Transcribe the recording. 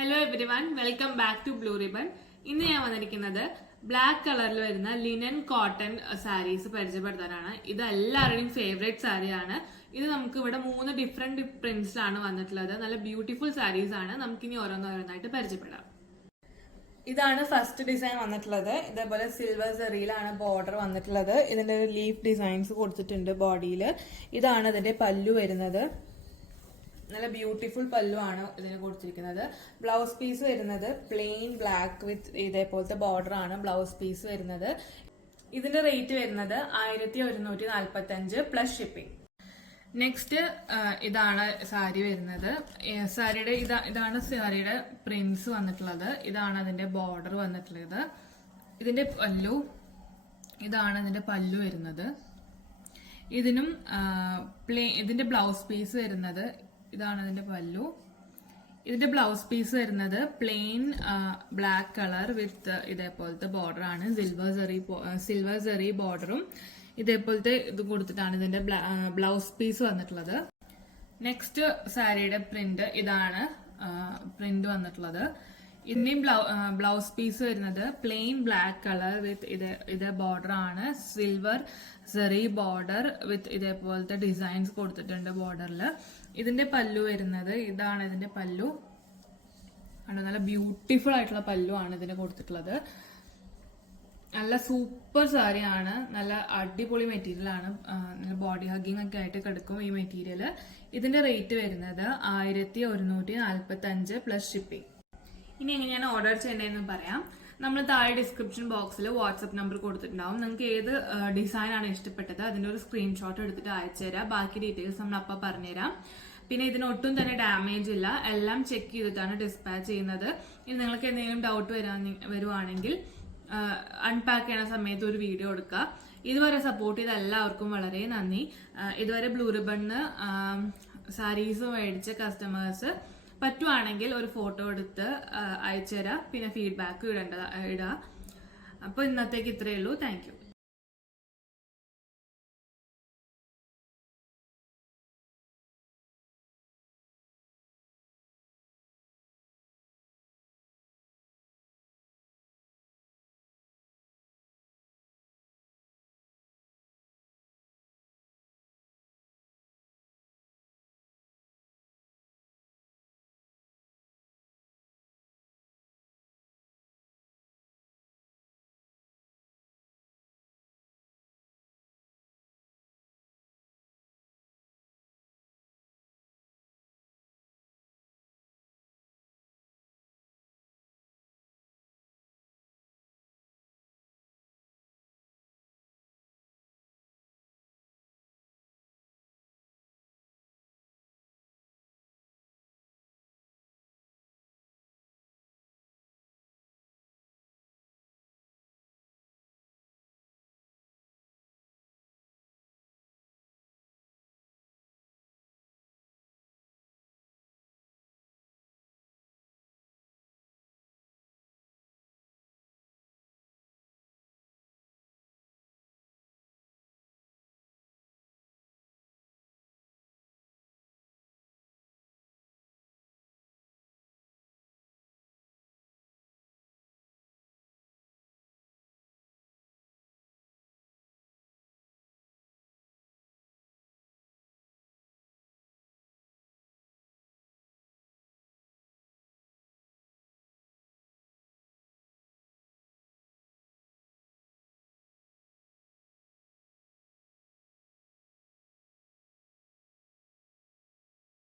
Hello everyone, welcome back to blue ribbon. ഇന്ന് ഞാൻ വന്നിരിക്കുന്നത് ബ്ലാക്ക് കളറിൽ വരുന്ന ലിനൻ കോട്ടൺ സാരീസ് പരിചയപ്പെടുത്താനാണ്. ഇത് എല്ലാവരുടെയും ഫേവറേറ്റ് സാരിയാണ്. ഇത് നമുക്ക് ഇവിടെ 3 ഡിഫറെന്റ് പ്രിന്റ്സിലാണ് വന്നിട്ടുള്ളത്. നല്ല ബ്യൂട്ടിഫുൾ സാരീസ് ആണ്. നമുക്കിനി ഓരോന്നോരോന്നായിട്ട് പരിചയപ്പെടാം. ഇതാണ് ഫസ്റ്റ് ഡിസൈൻ വന്നിട്ടുള്ളത്. ഇതേപോലെ സിൽവർ സെറിയിലാണ് ബോർഡർ വന്നിട്ടുള്ളത്. ഇതിന്റെ ഒരു ലീഫ് ഡിസൈൻസ് കൊടുത്തിട്ടുണ്ട് ബോഡിയിൽ. ഇതാണ് ഇതിന്റെ പല്ലു വരുന്നത്. നല്ല ബ്യൂട്ടിഫുൾ പല്ലു ആണ് ഇതിന് കൊടുത്തിരിക്കുന്നത്. ബ്ലൗസ് പീസ് വരുന്നത് പ്ലെയിൻ ബ്ലാക്ക് വിത്ത് ഇതേപോലത്തെ ബോർഡർ ആണ് ബ്ലൗസ് പീസ് വരുന്നത്. ഇതിന്റെ റേറ്റ് വരുന്നത് 1145 പ്ലസ് ഷിപ്പിംഗ്. നെക്സ്റ്റ് ഇതാണ് സാരി വരുന്നത്. സാരിയുടെ ഇതാണ് സാരിയുടെ പ്രിന്റ്സ് വന്നിട്ടുള്ളത്. ഇതാണ് അതിന്റെ ബോർഡർ വന്നിട്ടുള്ളത്. ഇതിന്റെ പല്ലു ഇതാണ് ഇതിന്റെ പല്ലു വരുന്നത്. ഇതിനും ഇതിന്റെ ബ്ലൗസ് പീസ് വരുന്നത് ഇതാണ് ഇതിന്റെ പല്ലു. ഇതിന്റെ ബ്ലൗസ് പീസ് വരുന്നത് പ്ലെയിൻ ബ്ലാക്ക് കളർ വിത്ത് ഇതേപോലത്തെ ബോർഡർ ആണ്. സിൽവർ സെറി ബോർഡറും ഇതേപോലത്തെ ഇത് കൊടുത്തിട്ടാണ് ഇതിന്റെ ബ്ലൗസ് പീസ് വന്നിട്ടുള്ളത്. നെക്സ്റ്റ് സാരിയുടെ പ്രിന്റ് ഇതാണ് പ്രിന്റ് വന്നിട്ടുള്ളത്. ഇതിന്റെയും ബ്ലൗസ് പീസ് വരുന്നത് പ്ലെയിൻ ബ്ലാക്ക് കളർ വിത്ത് ഇതേ ബോർഡർ ആണ്. സിൽവർ സെറി ബോർഡർ വിത്ത് ഇതേപോലത്തെ ഡിസൈൻസ് കൊടുത്തിട്ടുണ്ട് ബോർഡറിൽ. ഇതിന്റെ പല്ലു വരുന്നത് ഇതാണ് ഇതിന്റെ പല്ലു. നല്ല ബ്യൂട്ടിഫുൾ ആയിട്ടുള്ള പല്ലു ആണ് ഇതിന് കൊടുത്തിട്ടുള്ളത്. നല്ല സൂപ്പർ സാരിയാണ്. നല്ല അടിപൊളി മെറ്റീരിയൽ ആണ്. ബോഡി ഹഗ്ഗിംഗ് ഒക്കെ ആയിട്ട് കിടക്കും ഈ മെറ്റീരിയൽ. ഇതിന്റെ റേറ്റ് വരുന്നത് 1145 പ്ലസ് ഷിപ്പിംഗ്. ഇനി എങ്ങനെയാണ് ഓർഡർ ചെയ്യേണ്ടതെന്ന് പറയാം. നമ്മൾ താഴെ ഡിസ്ക്രിപ്ഷൻ ബോക്സിൽ വാട്സ്ആപ്പ് നമ്പർ കൊടുത്തിട്ടുണ്ടാവും. നിങ്ങൾക്ക് ഏത് ഡിസൈൻ ആണ് ഇഷ്ടപ്പെട്ടത് അതിന്റെ ഒരു സ്ക്രീൻഷോട്ട് എടുത്തിട്ട് അയച്ചു തരാം. ബാക്കി ഡീറ്റെയിൽസ് നമ്മൾ അപ്പം പറഞ്ഞുതരാം. പിന്നെ ഇതിനൊട്ടും തന്നെ ഡാമേജ് ഇല്ല. എല്ലാം ചെക്ക് ചെയ്തിട്ടാണ് ഡിസ്പാച്ച് ചെയ്യുന്നത്. ഇനി നിങ്ങൾക്ക് എന്തെങ്കിലും ഡൗട്ട് വരുവാണെങ്കിൽ അൺപാക്ക് ചെയ്യുന്ന സമയത്ത് ഒരു വീഡിയോ എടുക്കുക. ഇതുവരെ സപ്പോർട്ട് ചെയ്ത എല്ലാവർക്കും വളരെ നന്ദി. ഇതുവരെ ബ്ലൂ റിബണിന് സാരീസ് മേടിച്ച കസ്റ്റമേഴ്സ് പറ്റുവാണെങ്കിൽ ഒരു ഫോട്ടോ എടുത്ത് അയച്ചുതരാം. പിന്നെ ഫീഡ്ബാക്ക് ഇടുക. അപ്പോൾ ഇന്നത്തേക്ക് ഇത്രയേ ഉള്ളൂ. Thank you.